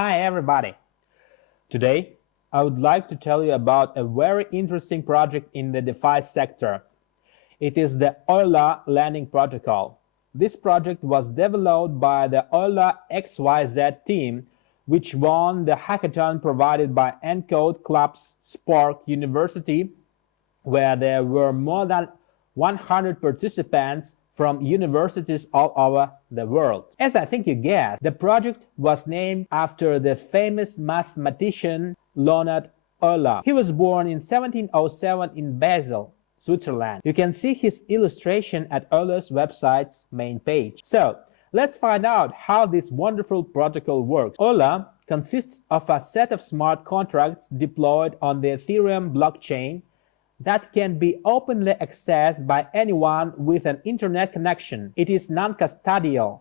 Hi everybody! Today I would like to tell you about a very interesting project in the DeFi sector. It is the Euler Lending Protocol. This project was developed by the Euler XYZ team, which won the hackathon provided by Encode Club's Spark University, where there were more than 100 participants from universities all over the world. As I think you guessed, the project was named after the famous mathematician Leonhard Euler. He was born in 1707 in Basel, Switzerland. You can see his illustration at Euler's website's main page. So, let's find out how this wonderful protocol works. Euler consists of a set of smart contracts deployed on the Ethereum blockchain that can be openly accessed by anyone with an internet connection. It is non-custodial,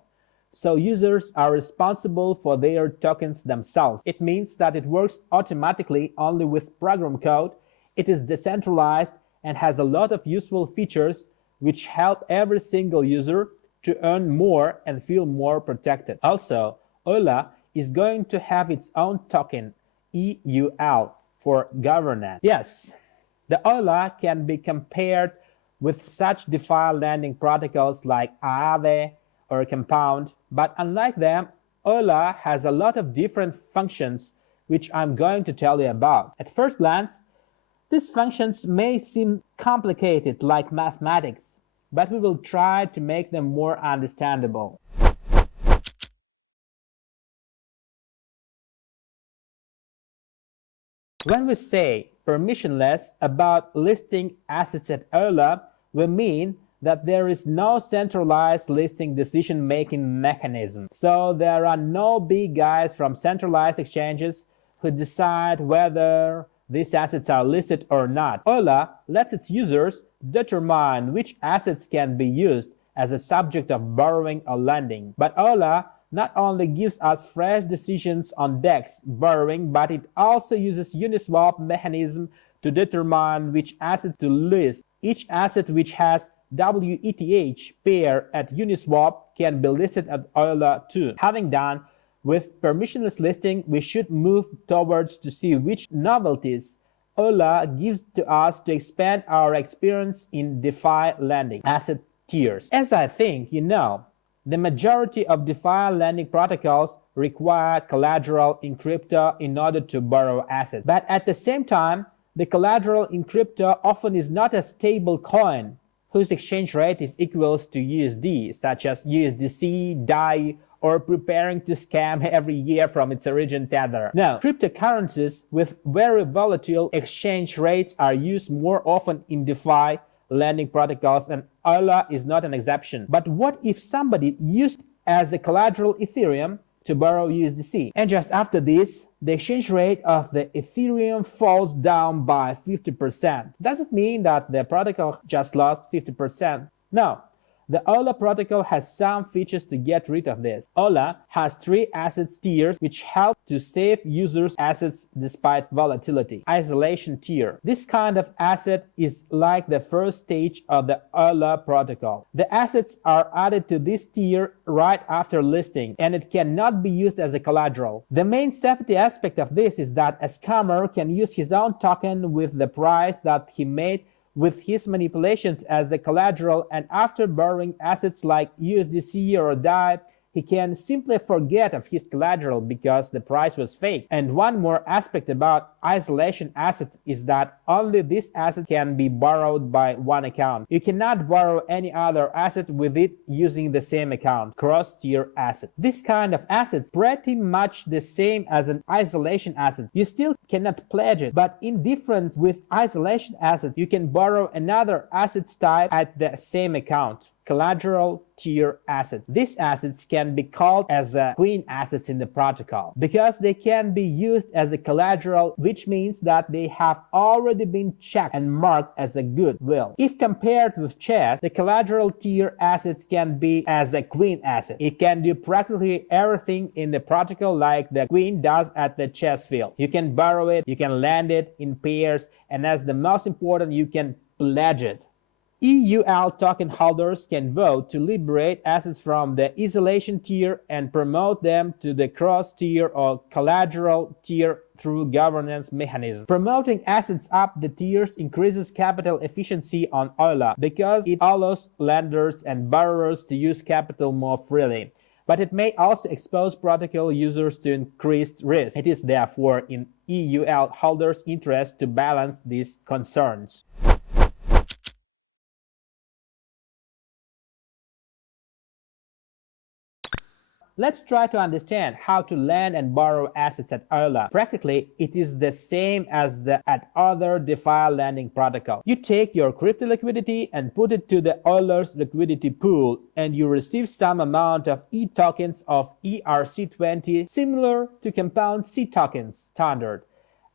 so users are responsible for their tokens themselves. It means that it works automatically only with program code. It is decentralized and has a lot of useful features which help every single user to earn more and feel more protected. Also, Euler is going to have its own token, EUL, for governance. Yes, the Euler can be compared with such DeFi lending protocols like Aave or Compound, but unlike them, Euler has a lot of different functions which I'm going to tell you about. At first glance, these functions may seem complicated like mathematics, but we will try to make them more understandable. When we say permissionless about listing assets at Euler, we mean that there is no centralized listing decision-making mechanism. So there are no big guys from centralized exchanges who decide whether these assets are listed or not. Euler lets its users determine which assets can be used as a subject of borrowing or lending. But Euler not only gives us fresh decisions on DEX borrowing, but it also uses Uniswap mechanism to determine which assets to list. Each asset which has WETH pair at Uniswap can be listed at Euler too. Having done with permissionless listing, we should move towards to see which novelties Euler gives to us to expand our experience in DeFi lending asset tiers. As I think you know, the majority of DeFi lending protocols require collateral in crypto in order to borrow assets. But at the same time, the collateral in crypto often is not a stable coin whose exchange rate is equal to USD, such as USDC, DAI, or preparing to scam every year from its origin Tether. No, cryptocurrencies with very volatile exchange rates are used more often in DeFi lending protocols, and Euler is not an exception. But what if somebody used as a collateral Ethereum to borrow USDC, and just after this, the exchange rate of the Ethereum falls down by 50%? Does it mean that the protocol just lost 50%? No. The Euler protocol has some features to get rid of this. Euler has 3 assets tiers which help to save users' assets despite volatility. Isolation tier. This kind of asset is like the first stage of the Euler protocol. The assets are added to this tier right after listing, and it cannot be used as a collateral. The main safety aspect of this is that a scammer can use his own token with the price that he made with his manipulations as a collateral, and after borrowing assets like USDC or DAI, he can simply forget of his collateral because the price was fake. And one more aspect about isolation assets is that only this asset can be borrowed by one account. You cannot borrow any other asset with it using the same account. Cross-tier asset. This kind of asset is pretty much the same as an isolation asset. You still cannot pledge it, but in difference with isolation assets, you can borrow another assets type at the same account. Collateral tier assets. These assets can be called as queen assets in the protocol because they can be used as a collateral, which means that they have already been checked and marked as a goodwill. If compared with chess, the collateral tier assets can be as a queen asset. It can do practically everything in the protocol like the queen does at the chess field. You can borrow it, you can lend it in pairs, and as the most important, you can pledge it. EUL token holders can vote to liberate assets from the isolation tier and promote them to the cross-tier or collateral tier through governance mechanisms. Promoting assets up the tiers increases capital efficiency on Euler because it allows lenders and borrowers to use capital more freely. But it may also expose protocol users to increased risk. It is therefore in EUL holders' interest to balance these concerns. Let's try to understand how to lend and borrow assets at Euler. Practically, it is the same as at other DeFi lending protocol. You take your crypto liquidity and put it to the Euler's liquidity pool, and you receive some amount of E tokens of ERC20, similar to compound C tokens standard,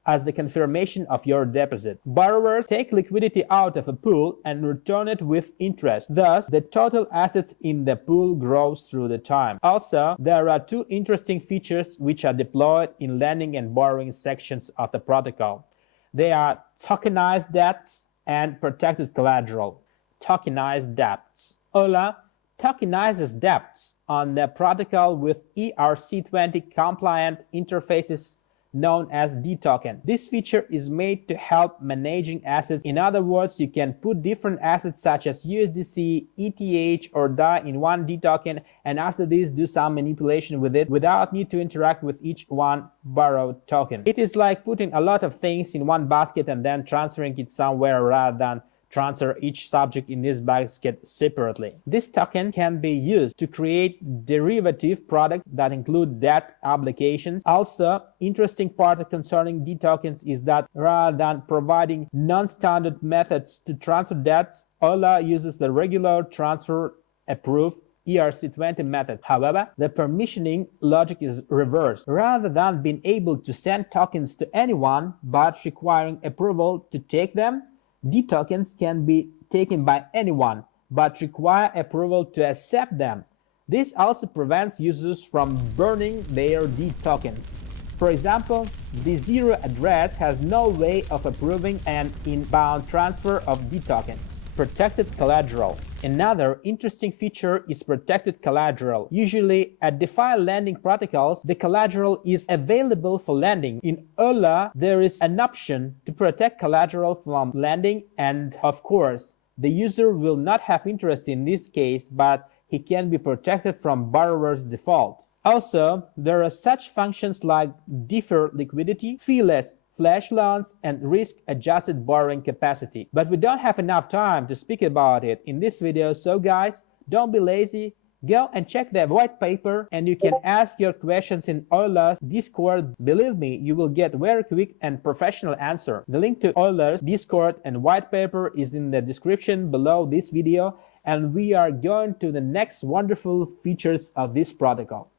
as the confirmation of your deposit. Borrowers take liquidity out of a pool and return it with interest. Thus, the total assets in the pool grows through the time. Also, there are two interesting features which are deployed in lending and borrowing sections of the protocol. They are tokenized debts and protected collateral. Tokenized debts. Euler tokenizes debts on the protocol with ERC20 compliant interfaces known as D-token. This feature is made to help managing assets. In other words, you can put different assets such as USDC, ETH, or DAI in one D-token, and after this do some manipulation with it without need to interact with each one borrowed token. It is like putting a lot of things in one basket and then transferring it somewhere rather than transfer each subject in this basket separately. This token can be used to create derivative products that include debt obligations. Also, interesting part concerning D-tokens is that rather than providing non-standard methods to transfer debts, Euler uses the regular transfer approved ERC20 method. However, the permissioning logic is reversed. Rather than being able to send tokens to anyone but requiring approval to take them, D-tokens can be taken by anyone, but require approval to accept them. This also prevents users from burning their D-tokens. For example, the zero address has no way of approving an inbound transfer of D-tokens. Protected collateral. Another interesting feature is protected collateral. Usually, at DeFi lending protocols, the collateral is available for lending. In Euler, there is an option to protect collateral from lending, and of course, the user will not have interest in this case, but he can be protected from borrower's default. Also, there are such functions like deferred liquidity, feeless flash loans, and risk-adjusted borrowing capacity. But we don't have enough time to speak about it in this video, so guys, don't be lazy. Go and check the white paper, and you can ask your questions in Euler's Discord. Believe me, you will get very quick and professional answer. The link to Euler's Discord and white paper is in the description below this video, and we are going to the next wonderful features of this protocol.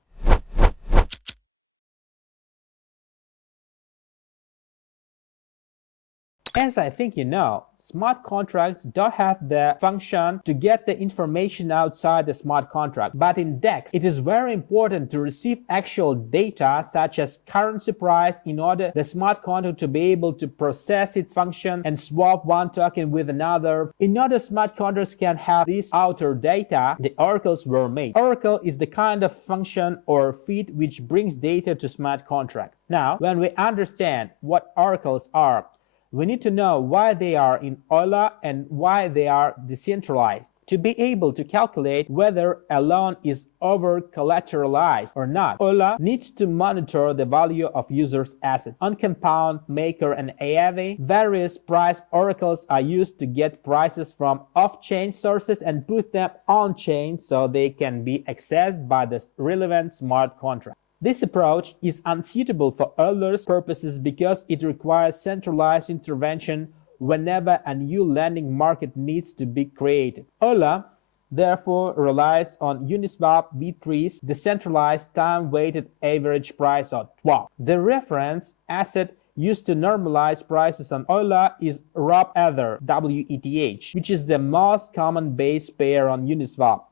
As I think you know, smart contracts don't have the function to get the information outside the smart contract. But in DEX, it is very important to receive actual data such as currency price in order the smart contract to be able to process its function and swap one token with another. In order smart contracts can have this outer data, the oracles were made. Oracle is the kind of function or feed which brings data to smart contract. Now, when we understand what oracles are, we need to know why they are in Euler and why they are decentralized. To be able to calculate whether a loan is over-collateralized or not, Euler needs to monitor the value of users' assets. On Compound, Maker, and Aave, various price oracles are used to get prices from off-chain sources and put them on-chain so they can be accessed by the relevant smart contract. This approach is unsuitable for Euler's purposes because it requires centralized intervention whenever a new lending market needs to be created. Euler therefore relies on Uniswap v3's decentralized time-weighted average price or TWAP. The reference asset used to normalize prices on Euler is Ether, WETH, which is the most common base pair on Uniswap.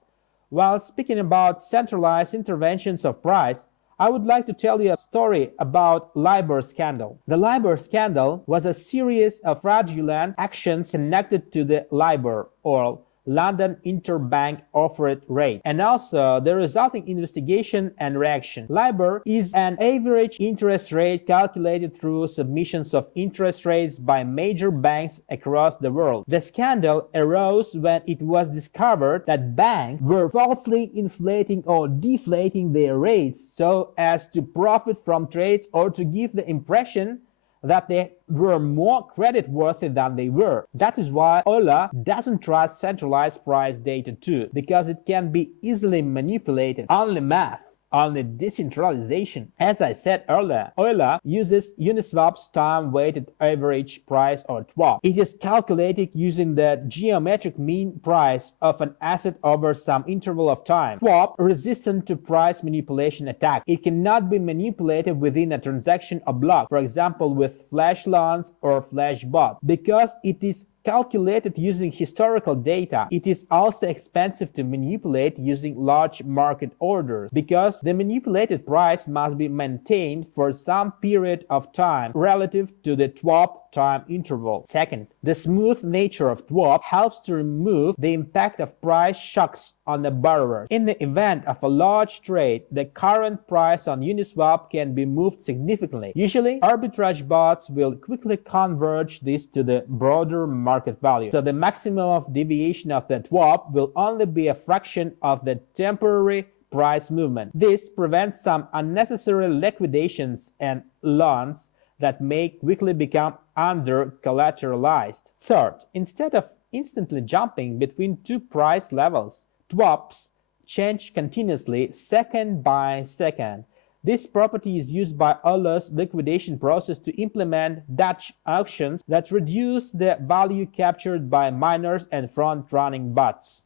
While speaking about centralized interventions of price, I would like to tell you a story about LIBOR scandal. The LIBOR scandal was a series of fraudulent actions connected to the LIBOR, or London Interbank Offered Rate, and also the resulting investigation and reaction. LIBOR is an average interest rate calculated through submissions of interest rates by major banks across the world. The scandal arose when it was discovered that banks were falsely inflating or deflating their rates so as to profit from trades or to give the impression that they were more creditworthy than they were. That is why Euler doesn't trust centralized price data too, because it can be easily manipulated. Only math, only decentralization. As I said earlier, Euler uses Uniswap's time-weighted average price, or TWAP. It is calculated using the geometric mean price of an asset over some interval of time. TWAP resistant to price manipulation attack. It cannot be manipulated within a transaction or block, for example with flash loans or flash bot, because it is calculated using historical data. It is also expensive to manipulate using large market orders, because the manipulated price must be maintained for some period of time relative to the TWAP time interval. Second, the smooth nature of TWAP helps to remove the impact of price shocks on the borrower. In the event of a large trade, the current price on Uniswap can be moved significantly. Usually, arbitrage bots will quickly converge this to the broader market value. So the maximum of deviation of the TWAP will only be a fraction of the temporary price movement. This prevents some unnecessary liquidations and loans that may quickly become under-collateralized. Third, instead of instantly jumping between two price levels, TWAPs change continuously second by second. This property is used by Euler's liquidation process to implement Dutch auctions that reduce the value captured by miners and front-running bots.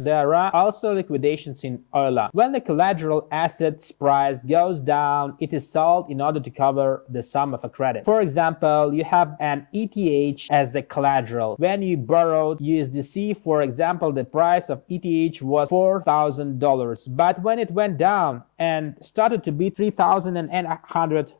There are also liquidations in Euler. When the collateral asset's price goes down, it is sold in order to cover the sum of a credit. For example, you have an ETH as a collateral. When you borrowed USDC, for example, the price of ETH was $4,000, but when it went down and started to be $3,100,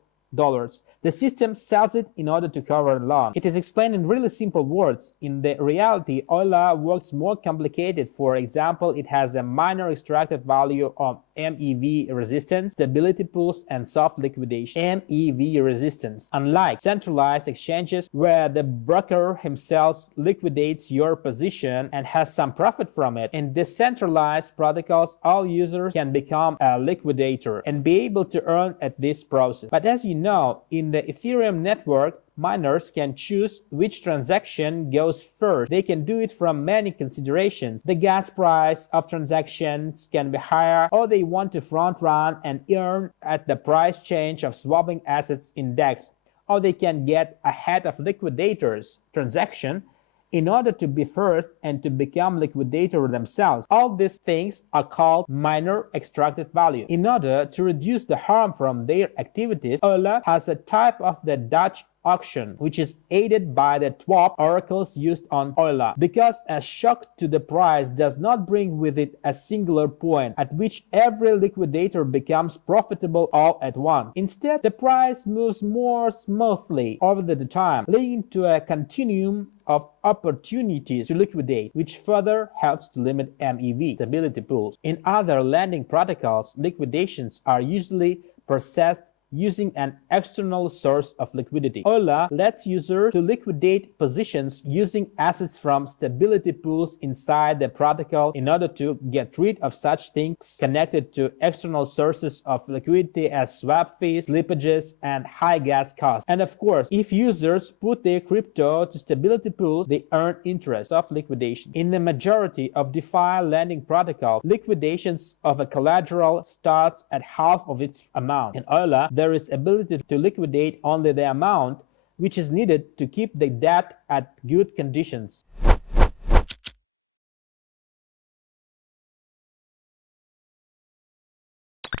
the system sells it in order to cover the loan. It is explained in really simple words. In the reality, Euler works more complicated. For example, it has a minor extracted value of MEV resistance, stability pools, and soft liquidation. MEV resistance. Unlike centralized exchanges where the broker himself liquidates your position and has some profit from it, in decentralized protocols, all users can become a liquidator and be able to earn at this process. But as you know, in the Ethereum network, miners can choose which transaction goes first. They can do it from many considerations. The gas price of transactions can be higher, or they want to front run and earn at the price change of swapping assets index, or they can get ahead of liquidators' transaction in order to be first and to become liquidator themselves. All these things are called minor extracted value. In order to reduce the harm from their activities, Euler has a type of the Dutch auction, which is aided by the TWAP oracles used on Euler, because a shock to the price does not bring with it a singular point at which every liquidator becomes profitable all at once. Instead, the price moves more smoothly over the time, leading to a continuum of opportunities to liquidate, which further helps to limit MEV stability pools. In other lending protocols, liquidations are usually processed using an external source of liquidity. Euler lets users to liquidate positions using assets from stability pools inside the protocol in order to get rid of such things connected to external sources of liquidity as swap fees, slippages, and high gas costs. And of course, if users put their crypto to stability pools, they earn interest of liquidation. In the majority of DeFi lending protocols, liquidations of a collateral starts at half of its amount. In Euler, there is ability to liquidate only the amount which is needed to keep the debt at good conditions.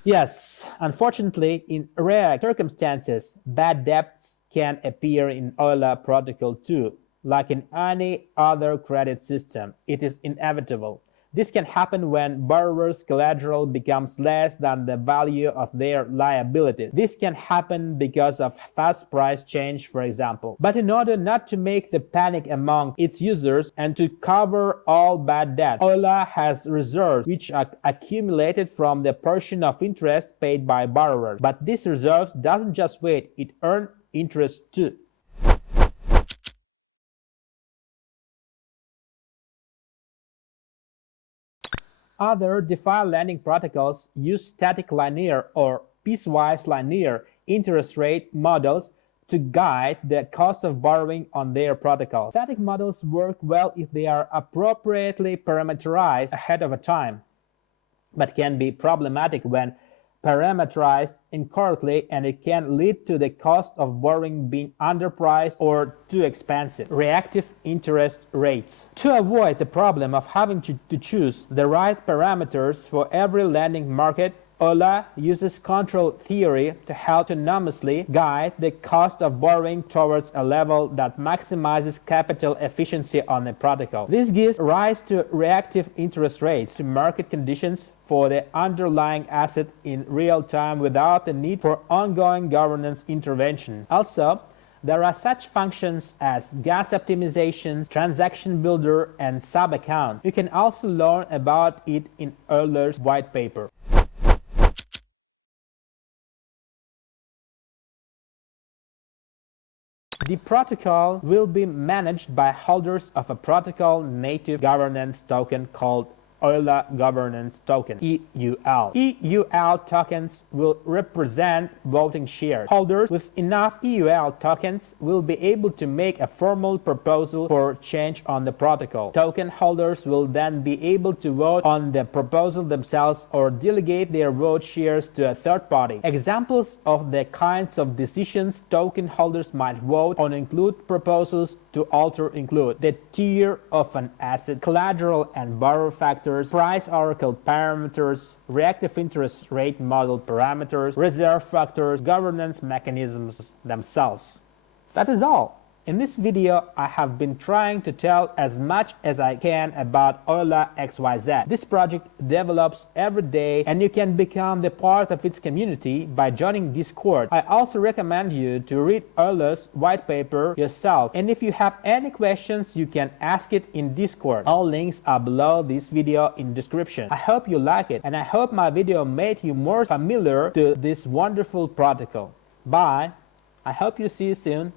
Yes, unfortunately, in rare circumstances, bad debts can appear in Euler protocol too. like in any other credit system. It is inevitable. This can happen when borrowers' collateral becomes less than the value of their liabilities. This can happen because of fast price change, for example. But in order not to make the panic among its users and to cover all bad debt, Euler has reserves which are accumulated from the portion of interest paid by borrowers. But this reserves doesn't just wait, it earns interest too. Other DeFi lending protocols use static linear or piecewise linear interest rate models to guide the cost of borrowing on their protocol. Static models work well if they are appropriately parameterized ahead of time, but can be problematic when parameterized incorrectly, and it can lead to the cost of borrowing being underpriced or too expensive. Reactive interest rates. To avoid the problem of having to choose the right parameters for every lending market, Euler uses control theory to help autonomously guide the cost of borrowing towards a level that maximizes capital efficiency on the protocol. This gives rise to reactive interest rates to market conditions for the underlying asset in real time without the need for ongoing governance intervention. Also, there are such functions as gas optimizations, transaction builder, and sub-accounts. You can also learn about it in Euler's white paper. The protocol will be managed by holders of a protocol native governance token called Euler Governance Token, EUL. EUL tokens will represent voting shares. Holders with enough EUL tokens will be able to make a formal proposal for change on the protocol. Token holders will then be able to vote on the proposal themselves or delegate their vote shares to a third party. Examples of the kinds of decisions token holders might vote on include proposals to alter include the tier of an asset, collateral and borrow factors, price oracle parameters, reactive interest rate model parameters, reserve factors, governance mechanisms themselves. That is all. In this video, I have been trying to tell as much as I can about Euler XYZ. This project develops every day and you can become the part of its community by joining Discord. I also recommend you to read Euler's white paper yourself, and if you have any questions, you can ask it in Discord. All links are below this video in description. I hope you like it, and I hope my video made you more familiar to this wonderful protocol. Bye. I hope you see you soon.